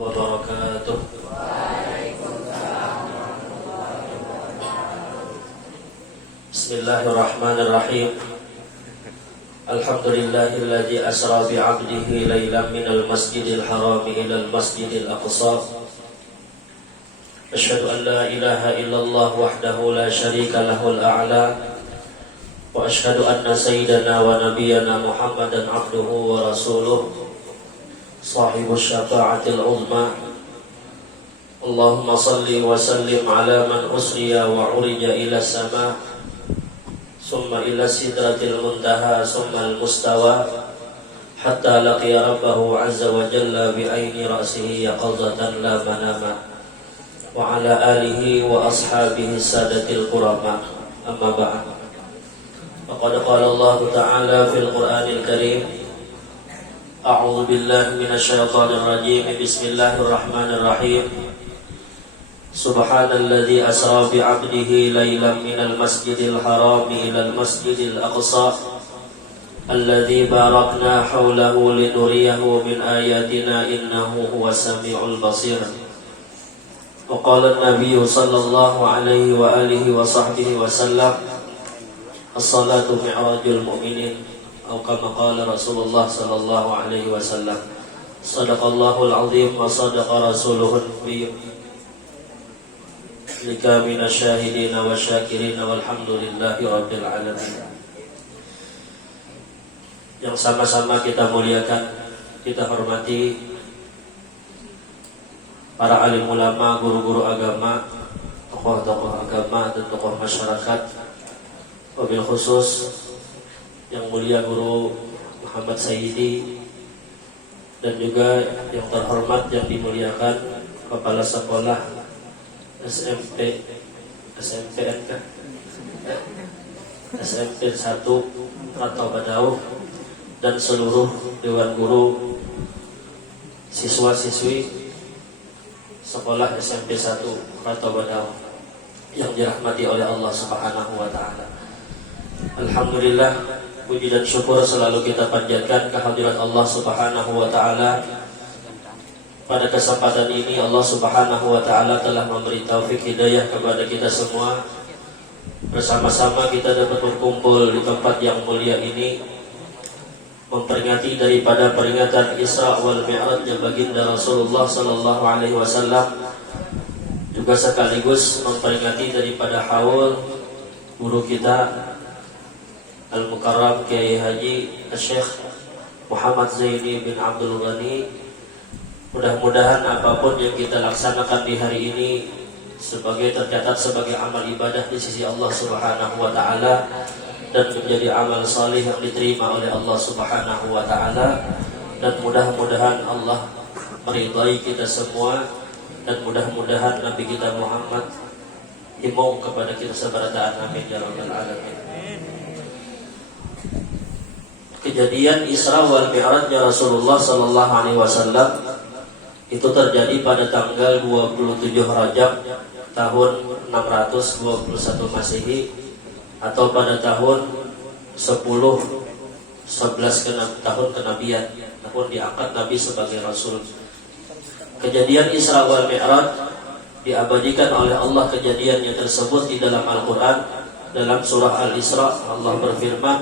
wabarakatuh. Bismillahirrahmanirrahim. Alhamdulillahilladzi asra bi'abdihi laylan minal masjidil harami ilal masjidil aqsa. Asyhadu an la ilaha illallah wahdahu la syarika lahul a'la. Wa asyhadu anna sayyidana wa nabiyyana Muhammadan abduhu wa rasuluh sahibus syafa'atil uzma. Allahumma salli wa sallim ala man usriya wa urija ila sama summa ila sidratil muntaha summa al-mustawa hatta laqiya rabbahu azza wa jalla bi aini ra'sihi yaqazatan la manama wa ala alihi wa ashabihi sadatil qurama. Amma ba'd. Faqad qala Allah ta'ala fil Qur'anil Karim, a'udzu billahi minasyaitonir rajim. Bismillahirrahmanirrahim. Subhanalladzi asra bi'abdihi laylan minal masjidil harami ilal masjidil aqsa alladzi barakna hawlahu linuriyahu min ayatina innahu huwas samiul basir. Wa qala an-nabiy sallallahu alaihi wa alihi wa sahbihi wa sallam, as-salatu mi'rajul mu'minin, atau kama qala Rasulullah sallallahu alaihi wasallam. Shadaqallahul azim wa sadaqa rasuluhul karim. Lika minasyahidin wa syakirin walhamdulillahi rabbil alamin. Yang sama-sama kita muliakan, kita hormati para alim ulama, guru-guru agama, tokoh-tokoh agama dan tokoh masyarakat. Wabil khusus yang mulia Guru Muhammad Sayyidi dan juga yang terhormat yang dimuliakan Kepala Sekolah SMPNK SMP 1 atau Badau dan seluruh Dewan Guru, siswa-siswi Sekolah SMP 1 atau Badau yang dirahmati oleh Allah Subhanahu wa Ta'ala. Alhamdulillah, puji dan syukur selalu kita panjatkan kehadirat Allah Subhanahu wa Ta'ala. Pada kesempatan ini Allah Subhanahu wa Ta'ala telah memberi taufik hidayah kepada kita semua. Bersama-sama kita dapat berkumpul di tempat yang mulia ini, memperingati daripada peringatan Isra wal Mi'raj baginda Rasulullah sallallahu alaihi wasallam, juga sekaligus memperingati daripada haul guru kita Al-Mukarram Kiai Haji Syekh Muhammad Zaini bin Abdul Ghani. Mudah-mudahan apapun yang kita laksanakan di hari ini tercatat sebagai amal ibadah di sisi Allah Subhanahu wa Ta'ala dan menjadi amal salih yang diterima oleh Allah Subhanahu wa Ta'ala, dan mudah-mudahan Allah meridai kita semua, dan mudah-mudahan Nabi kita Muhammad himau kepada kita seberataan. Amin ya rabbal alamin. Kejadian Isra wal Mi'raj Rasulullah sallallahu alaihi wasallam itu terjadi pada tanggal 27 Rajab tahun 621 Masehi, atau pada tahun 11 tahun kenabian, tahun diangkat Nabi sebagai Rasul. Kejadian Isra wal Mi'raj diabadikan oleh Allah kejadiannya tersebut di dalam Al-Quran. Dalam surah Al-Isra Allah berfirman,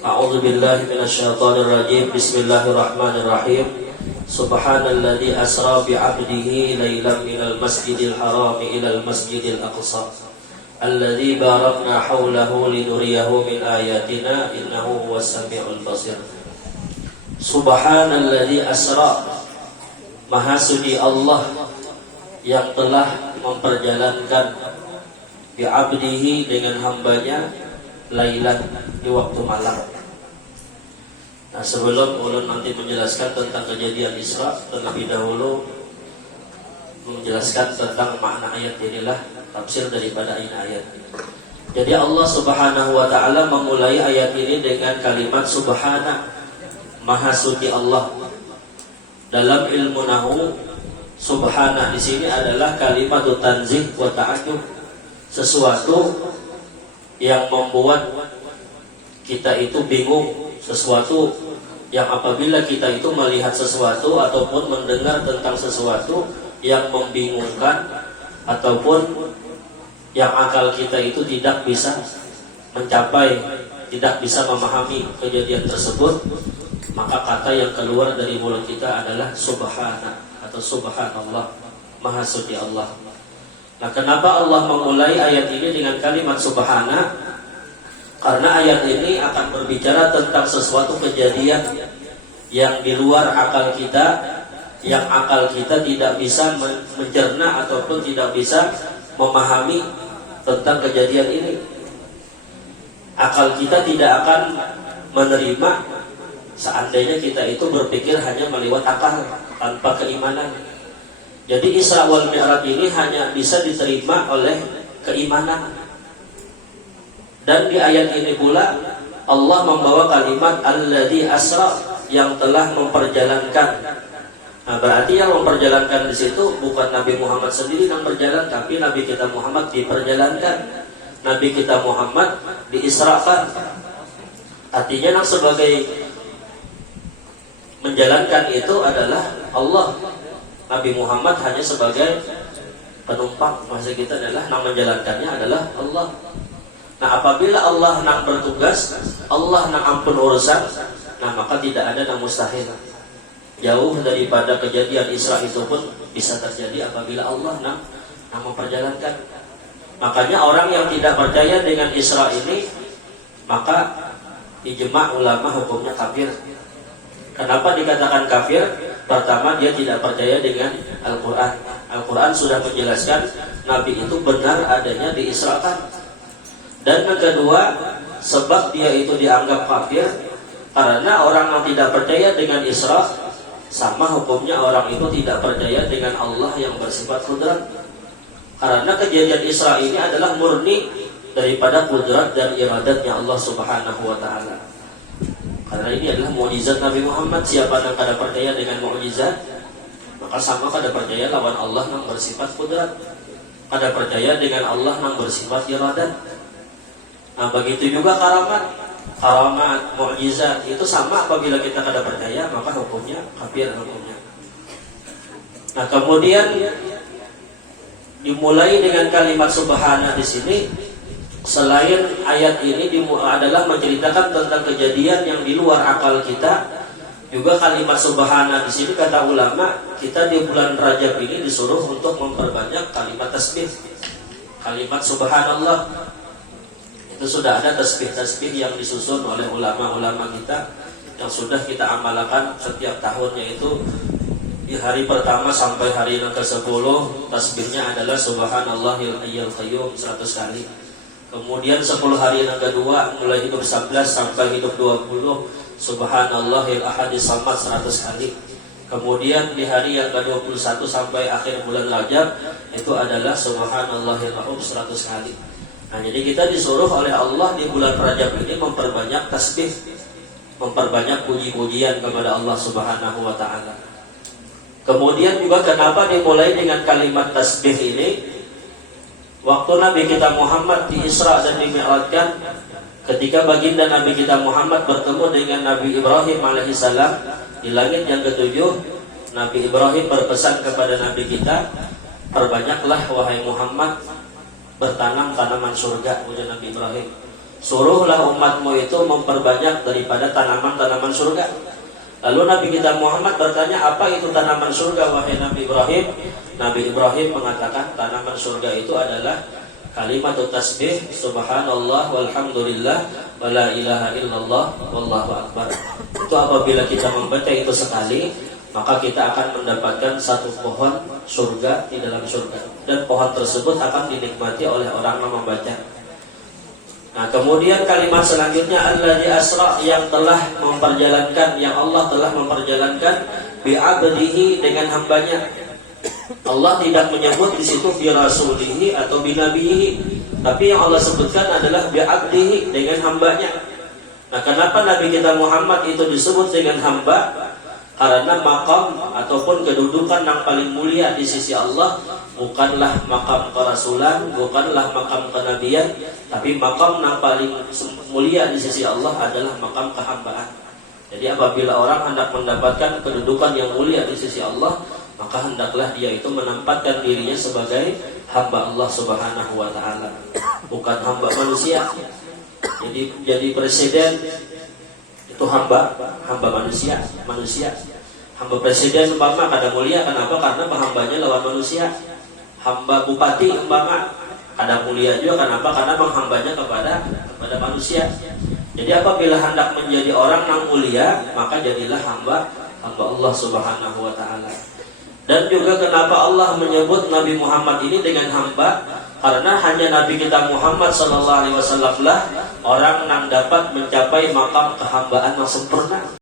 a'udzu billahi minasyaitonir rajim. Bismillahirrahmanirrahim. Subhanalladzi asra bi'abdihi laylan minal masjidil harami ilal masjidil aqsa alladzi barakna hawlahu linuriyahu min ayatina innahu huwas samiul basir. Subhanalladzi asra, maha suci Allah yang telah memperjalankan bi'abdihi dengan hambanya laylan, di waktu malam. Nah, sebelum ulun nanti menjelaskan tentang kejadian Isra, terlebih dahulu menjelaskan tentang makna ayat inilah, tafsir daripada ayat. Jadi Allah Subhanahu wa Ta'ala memulai ayat ini dengan kalimat Subhana, maha suci Allah. Dalam ilmu nahwu, Subhana di sini adalah kalimat tanzih wa ta'ajjub, sesuatu yang membuat kita itu bingung, sesuatu yang apabila kita itu melihat sesuatu ataupun mendengar tentang sesuatu yang membingungkan ataupun yang akal kita itu tidak bisa mencapai, tidak bisa memahami kejadian tersebut, maka kata yang keluar dari mulut kita adalah subhana atau subhanallah, maha suci Allah. Nah, kenapa Allah memulai ayat ini dengan kalimat subhana? Karena ayat ini akan berbicara tentang sesuatu kejadian yang di luar akal kita, yang akal kita tidak bisa mencerna ataupun tidak bisa memahami tentang kejadian ini. Akal kita tidak akan menerima seandainya kita itu berpikir hanya melewat akal tanpa keimanan. Jadi Isra wal Mi'raj ini hanya bisa diterima oleh keimanan. Dan di ayat ini pula Allah membawa kalimat alladzi asra, yang telah memperjalankan. Nah, berarti yang memperjalankan di situ bukan Nabi Muhammad sendiri yang berjalan, tapi Nabi kita Muhammad diperjalankan. Nabi kita Muhammad diisrakan. Artinya yang sebagai menjalankan itu adalah Allah. Nabi Muhammad hanya sebagai penumpang. Maksud kita adalah yang menjalankannya adalah Allah. Nah, apabila Allah nak bertugas, Allah nak ampun urusan, nah maka tidak ada yang mustahil. Jauh daripada kejadian Isra itu pun bisa terjadi apabila Allah nak memperjalankan. Makanya orang yang tidak percaya dengan Isra ini, maka ijma' ulama hukumnya kafir. Kenapa dikatakan kafir? Pertama, dia tidak percaya dengan Al-Quran. Al-Quran sudah menjelaskan Nabi itu benar adanya diisrakan. Dan yang kedua, sebab dia itu dianggap kafir karena orang yang tidak percaya dengan Isra sama hukumnya orang itu tidak percaya dengan Allah yang bersifat kudrat. Karena kejadian Isra ini adalah murni daripada kudrat dan iradatnya Allah Subhanahu wa ta'ala. Karena ini adalah mukjizat Nabi Muhammad. Siapa yang kada percaya dengan mukjizat, maka sama kada percaya lawan Allah yang bersifat kudrat, kada percaya dengan Allah yang bersifat iradat. Nah, begitu juga karamat, mukjizat itu sama. Apabila kita kada percaya, maka hukumnya kafir hukumnya. Nah, kemudian dimulai dengan kalimat subhana di sini. Selain ayat ini adalah menceritakan tentang kejadian yang di luar akal kita, juga kalimat subhana di sini kata ulama, kita di bulan Rajab ini disuruh untuk memperbanyak kalimat tasbih. Kalimat subhanallah itu sudah ada tasbih-tasbih yang disusun oleh ulama-ulama kita yang sudah kita amalkan setiap tahunnya. Itu di hari pertama sampai hari yang ke-10 tasbihnya adalah subhanallahil hayyul qayyum 100 kali. Kemudian 10 hari yang kedua mulai hidup 11 sampai hidup 20 subhanallahil ahadis samad 100 kali. Kemudian di hari yang ke-21 sampai akhir bulan Rajab itu adalah subhanallahil a'um 100 kali. Nah, jadi kita disuruh oleh Allah di bulan Rajab ini memperbanyak tasbih, memperbanyak puji-pujian kepada Allah Subhanahu wa ta'ala. Kemudian juga kenapa dimulai dengan kalimat tasbih ini? Waktu Nabi kita Muhammad diisra dan dimi'rajkan, ketika baginda Nabi kita Muhammad bertemu dengan Nabi Ibrahim alaihissalam di langit yang ke-7, Nabi Ibrahim berpesan kepada Nabi kita, perbanyaklah wahai Muhammad bertanam tanaman surga. Ujar Nabi Ibrahim, suruhlah umatmu itu memperbanyak daripada tanaman-tanaman surga. Lalu Nabi kita Muhammad bertanya, apa itu tanaman surga wahai Nabi Ibrahim? Nabi Ibrahim mengatakan tanaman surga itu adalah kalimat tasbih subhanallah walhamdulillah wala ilaha illallah wallahu akbar. Itu apabila kita membaca itu sekali, maka kita akan mendapatkan satu pohon surga di dalam surga, dan pohon tersebut akan dinikmati oleh orang yang membaca. Nah, kemudian kalimat selanjutnya alladzi asra, yang telah memperjalankan, yang Allah telah memperjalankan bi'abdihi, dengan hambanya. Allah tidak menyebut di situ bi rasulihi atau bi nabihi, tapi yang Allah sebutkan adalah bi'abdihi, dengan hambanya. Nah, kenapa Nabi kita Muhammad itu disebut dengan hamba? Karena makam ataupun kedudukan yang paling mulia di sisi Allah bukanlah makam kerasulan, bukanlah makam kenabian, tapi makam yang paling mulia di sisi Allah adalah makam kehambaan. Jadi apabila orang hendak mendapatkan kedudukan yang mulia di sisi Allah, maka hendaklah dia itu menempatkan dirinya sebagai hamba Allah Subhanahu wa taala, bukan hamba manusia. Jadi presiden itu hamba manusia. Hamba presiden umpama kada mulia, kenapa? Karena penghambanya lawan manusia. Hamba bupati umpama kada mulia juga, kenapa? Karena penghambanya kepada manusia. Jadi apabila hendak menjadi orang yang mulia, maka jadilah hamba Allah Subhanahu wa taala. Dan juga kenapa Allah menyebut Nabi Muhammad ini dengan hamba? Karena hanya Nabi kita Muhammad sallallahu alaihi wasallam lah orang yang dapat mencapai makam kehambaan yang sempurna.